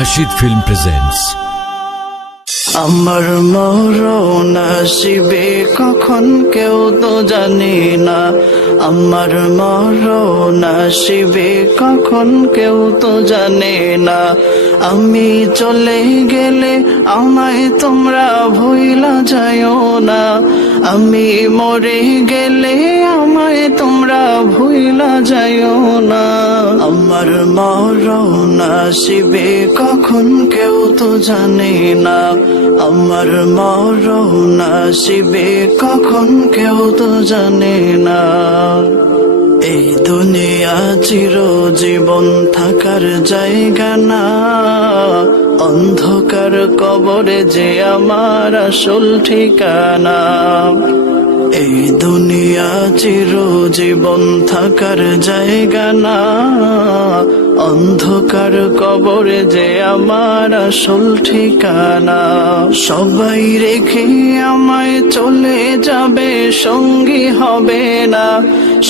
Nasheed Film presents আমার মরণ আসিবে কখন কেউ তো জানে না। আমার মরণ আসিবে কখন কেউ তো জানে না। আমি চলে গেলে আমায় তোমরা ভুইলা যাইও না। আমি মরে গেলে আমায় তোমরা ভুইলা যাইও না। আমার মরণ আসিবে কখন কেউ তো জানে না। আমার মরণ আসিবে কখন কেউ তো জানে না। এই দুনিয়া চিরজীবন থাকার জায়গা না। অন্ধকার কবরে যে আমার আসল ঠিকানা। এই দুনিয়া চিরজীবন থাকার জায়গা না। অন্ধকার কবরে যে আমার আসল ঠিকানা। সবাই রেখে আমায় চলে যাবে, সঙ্গী হবে না।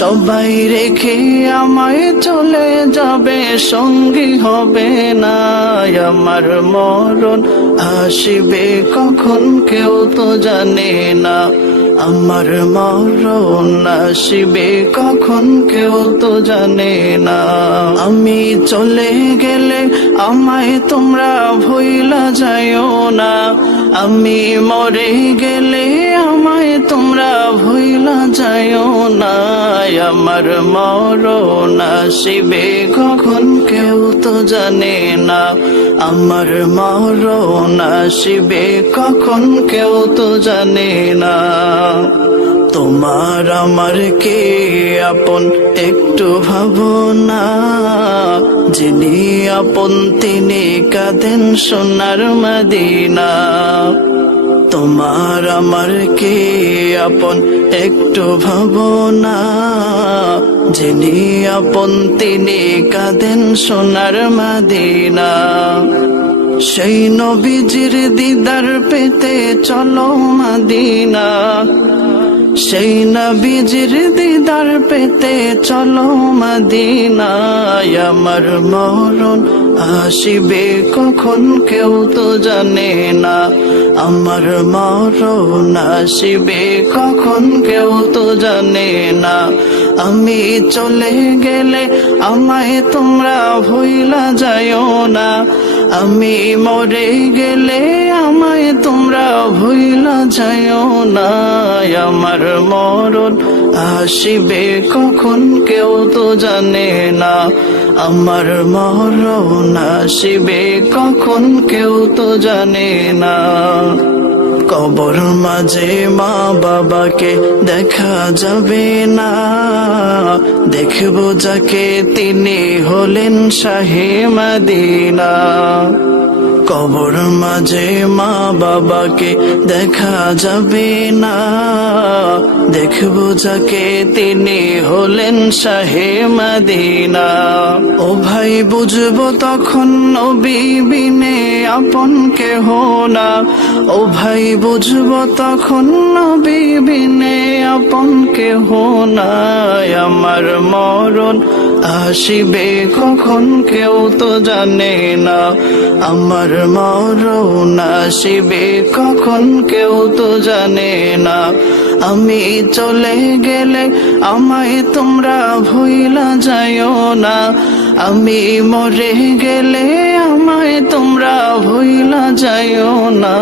সবাই রেখে আমায় চলে যাবে, সঙ্গী হবে না। আমার মরণ আসিবে কখন কেউ তো জানে না। আমার মরণ আসিবে কখন কেউ তো জানে না। আমি চলে গেলে আমায় তোমরা ভুইলা যাইও না। আমি মরে গেলে আমায় তোমরা ভুইলা যাইও না। আমার মরণ আসিবে কখন কেউ তো জানে না। আমার মরণ আসিবে কখন কেউ তো জানে না। তোমার আমার কে আপন একটু ভাবো না। যিনি আপন তিনি কাঁদেন সোনার মদিনা। তোমার আমার কে আপন একটু ভাবো না। যিনি আপন তিনি কাঁদেন সোনার মদিনা। সেই নবীজির দিদার পেতে চলো মদিনা। সেই নবীজির দিদার পেতে চলো মদিনায়। আমার মরণ আসিবে কখন কেউ তো জানে না। আমার মরণ আসিবে কখন কেউ তো জানে না। আমি চলে গেলে আমায় তোমরা ভুইলা যাইও না। আমি মরে গেলে আমায় তোমরা ভুইলা যাইও না। আমার মরণ আসিবে কখন কেউ তো জানে না। আমার মরণ আসিবে কখন কেউ তো জানে না। কবর মাঝে মা বাবাকে দেখা যাবে না। দেখবো যাকে তিনি হলেন শাহে মদিনা। কবর মাঝে মা বাবাকে দেখা যাবে না। দেখবো যাকে তিনি হলেন শাহে মদিনা। ও ভাই বুঝবো তখন নবী বিনে আপন কেহ না। ও ভাই বুঝবো তখন নবী বিনে আপন কেহ না। আমার মরণ আসিবে কখন কেউ তো জানে না। আমার মরণ আসিবে কখন কেউ তো জানে না। আমি চলে গেলে আমায় তোমরা ভুইলা যাইও না। আমি মরে গেলে আমায় তোমরা ভুইলা যাইও না।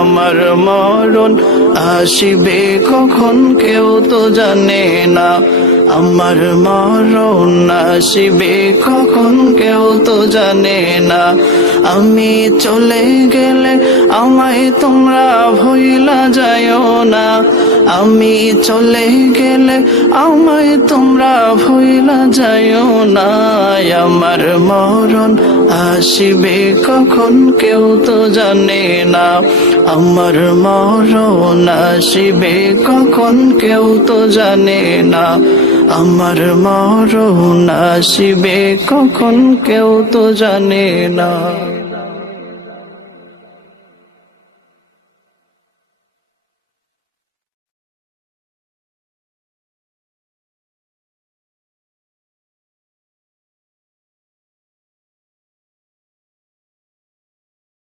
আমার মরণ আসিবে কখন কেউ তো জানে না। আমার মরণ আসিবে কখন কেউ তো জানে না। আমি চলে গেলে আমায় তোমরা ভুইলা যাইও না। আমি চলে গেলে আমায় তোমরা ভুইলা যাইও না। আমার মরণ আসিবে কখন কেউ তো জানে না। আমার মরণ আসিবে কখন কেউ তো জানে না। আমার মরণ আসিবে কখন কেউ তো জানে না।